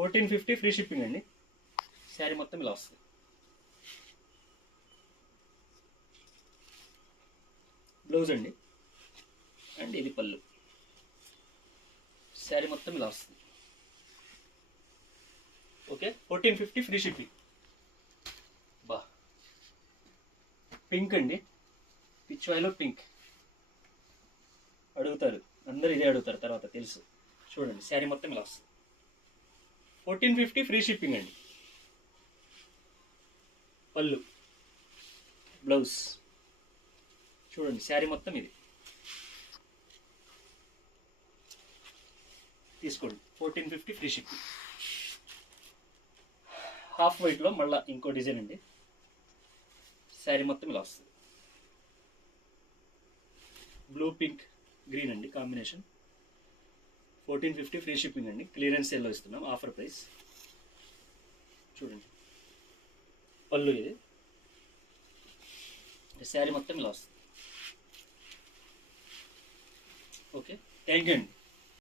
1450 free shipping అండి. శారీ మొత్తం ఇలా వస్తుంది. బ్లౌజ్ అండి, అండ్ ఇది పళ్ళు. శారీ మొత్తం ఇలా వస్తుంది. Okay, 1450 free shipping. బా, పింక్ అండి, పిచ్వాయిలో పింక్ అడుగుతారు అందరు, ఇదే అడుగుతారు తర్వాత తెలుసు. చూడండి శారీ మొత్తం ఇలా వస్తుంది. 1450 ఫ్రీ షిప్పింగ్ అండి. పళ్ళు, బ్లౌజ్ చూడండి, శారీ మొత్తం ఇది తీసుకోండి. 1450 ఫ్రీ షిప్పింగ్. హాఫ్ వైట్లో మళ్ళీ ఇంకో డిజైన్ అండి. శారీ మొత్తం ఇలా వస్తుంది. బ్లూ పింక్ గ్రీన్ అండి కాంబినేషన్. 1450 ఫ్రీ షిప్పింగ్ అండి. క్లియరెన్స్ సేల్లో ఇస్తున్నాం, ఆఫర్ ప్రైస్. చూడండి పళ్ళు ఇది, శారీ మొత్తం ఇలా వస్తుంది. ఓకే, థ్యాంక్ యూ అండి.